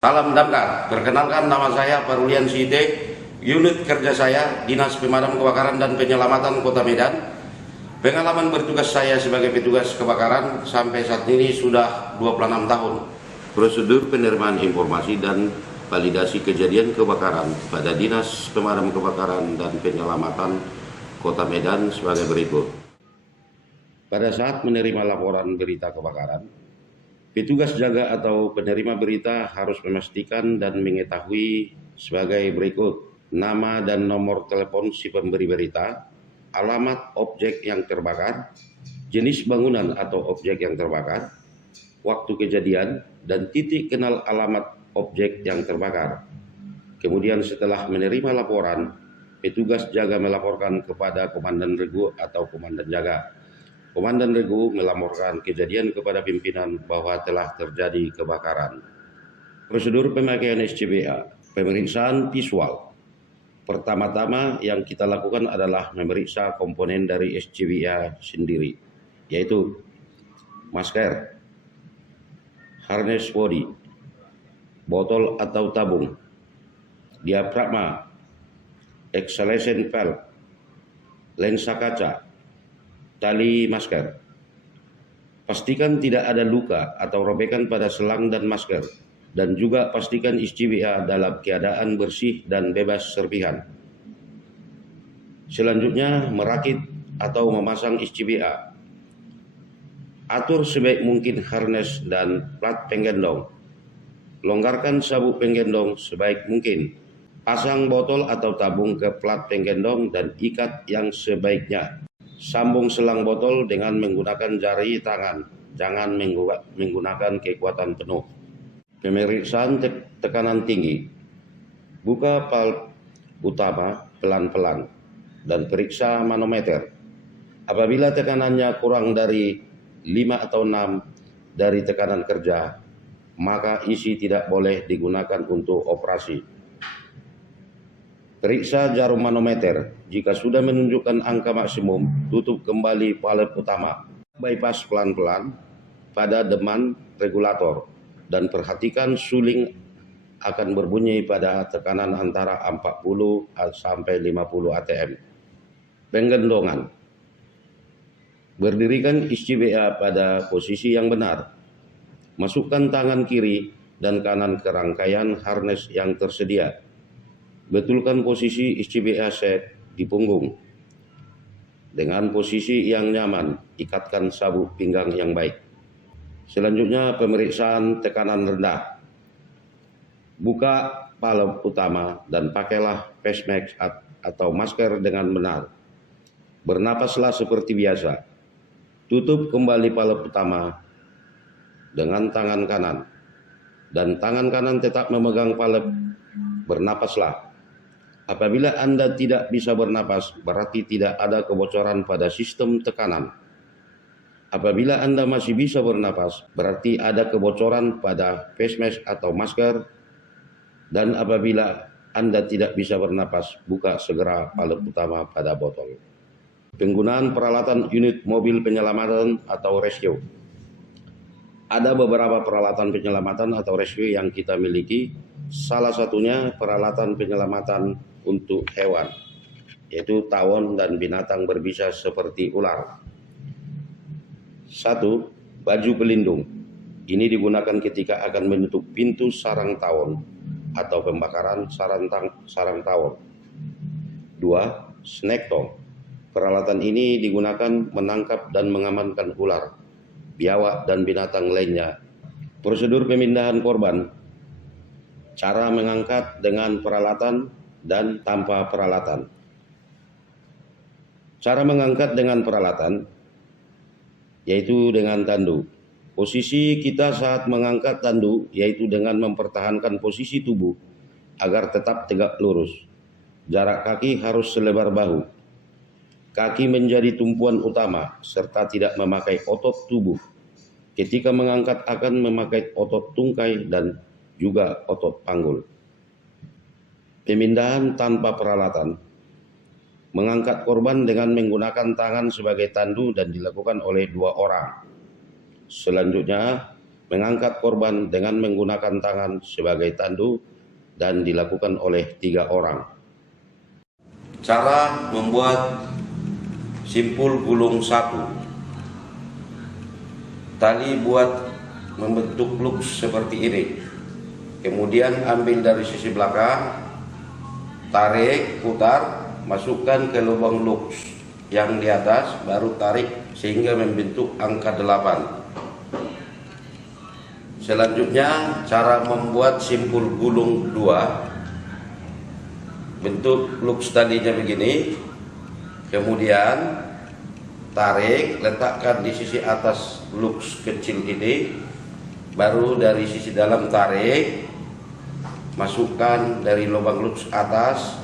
Salam damkar, perkenalkan nama saya Parulian Site, unit kerja saya Dinas Pemadam Kebakaran dan Penyelamatan Kota Medan. Pengalaman bertugas saya sebagai petugas kebakaran sampai saat ini sudah 26 tahun. Prosedur penerimaan informasi dan validasi kejadian kebakaran pada Dinas Pemadam Kebakaran dan Penyelamatan Kota Medan sebagai berikut. Pada saat menerima laporan berita kebakaran, petugas jaga atau penerima berita harus memastikan dan mengetahui sebagai berikut: nama dan nomor telepon si pemberi berita, alamat objek yang terbakar, jenis bangunan atau objek yang terbakar, waktu kejadian, dan titik kenal alamat objek yang terbakar. Kemudian setelah menerima laporan, petugas jaga melaporkan kepada Komandan Regu atau Komandan Jaga. Komandan Regu melaporkan kejadian kepada pimpinan bahwa telah terjadi kebakaran. Prosedur pemakaian SCBA, pemeriksaan visual. Pertama-tama yang kita lakukan adalah memeriksa komponen dari SCBA sendiri, yaitu masker, harness body, botol atau tabung, diafragma, exhalation valve, lensa kaca, tali masker. Pastikan tidak ada luka atau robekan pada selang dan masker, dan juga pastikan SCBA dalam keadaan bersih dan bebas serpihan. Selanjutnya, merakit atau memasang SCBA. Atur sebaik mungkin harness dan plat penggendong. Longgarkan sabuk penggendong sebaik mungkin. Pasang botol atau tabung ke plat penggendong dan ikat yang sebaiknya. Sambung selang botol dengan menggunakan jari tangan, jangan menggunakan kekuatan penuh. Pemeriksaan tekanan tinggi. Buka valve utama pelan-pelan dan periksa manometer. Apabila tekanannya kurang dari 5 atau 6 dari tekanan kerja, maka isi tidak boleh digunakan untuk operasi. Periksa jarum manometer. Jika sudah menunjukkan angka maksimum, tutup kembali valve utama. Bypass pelan-pelan pada deman regulator dan perhatikan suling akan berbunyi pada tekanan antara 40 sampai 50 atm. Penggendongan. Berdirikan SCBA pada posisi yang benar. Masukkan tangan kiri dan kanan ke rangkaian harness yang tersedia. Betulkan posisi SCBA set di punggung. Dengan posisi yang nyaman, ikatkan sabuk pinggang yang baik. Selanjutnya, pemeriksaan tekanan rendah. Buka valve utama dan pakailah face mask atau masker dengan benar. Bernapaslah seperti biasa. Tutup kembali valve utama dengan tangan kanan. Dan tangan kanan tetap memegang valve. Bernapaslah. Apabila Anda tidak bisa bernapas, berarti tidak ada kebocoran pada sistem tekanan. Apabila Anda masih bisa bernapas, berarti ada kebocoran pada face mask atau masker. Dan apabila Anda tidak bisa bernapas, buka segera valve utama pada botol. Penggunaan peralatan unit mobil penyelamatan atau rescue. Ada beberapa peralatan penyelamatan atau rescue yang kita miliki. Salah satunya peralatan penyelamatan untuk hewan, yaitu tawon dan binatang berbisa seperti ular. 1. Baju pelindung. Ini digunakan ketika akan menutup pintu sarang tawon atau pembakaran sarang tawon. 2. Snake tong. Peralatan ini digunakan menangkap dan mengamankan ular, biawak, dan binatang lainnya. Prosedur pemindahan korban. Cara mengangkat dengan peralatan dan tanpa peralatan. Cara mengangkat dengan peralatan yaitu dengan tandu. Posisi kita saat mengangkat tandu yaitu dengan mempertahankan posisi tubuh agar tetap tegak lurus. Jarak kaki harus selebar bahu. Kaki menjadi tumpuan utama serta tidak memakai otot tubuh. Ketika mengangkat akan memakai otot tungkai dan juga otot panggul. Pemindahan tanpa peralatan. Mengangkat korban dengan menggunakan tangan sebagai tandu dan dilakukan oleh 2 orang. Selanjutnya, mengangkat korban dengan menggunakan tangan sebagai tandu dan dilakukan oleh 3 orang. Cara membuat simpul gulung 1. Tali buat membentuk luks seperti ini. Kemudian ambil dari sisi belakang, tarik, putar, masukkan ke lubang luks yang di atas, baru tarik sehingga membentuk angka 8. Selanjutnya cara membuat simpul gulung 2. Bentuk luks talinya begini. Kemudian tarik, letakkan di sisi atas luks kecil ini. Baru dari sisi dalam tarik, masukkan dari lubang luks atas.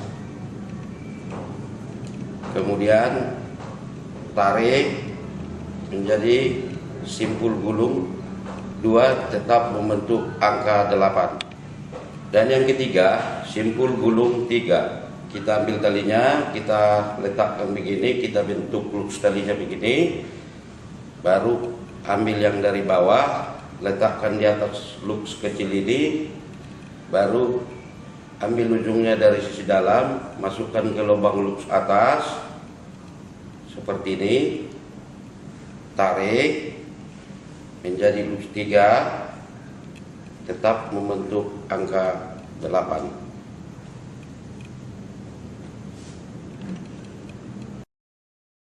Kemudian tarik menjadi simpul gulung 2, tetap membentuk angka 8. Dan yang ketiga, simpul gulung 3. Kita ambil talinya, kita letakkan begini, kita bentuk luks talinya begini. Baru ambil yang dari bawah, letakkan di atas luks kecil ini. Baru ambil ujungnya dari sisi dalam, masukkan ke lubang luks atas seperti ini. Tarik menjadi luks 3, tetap membentuk angka 8.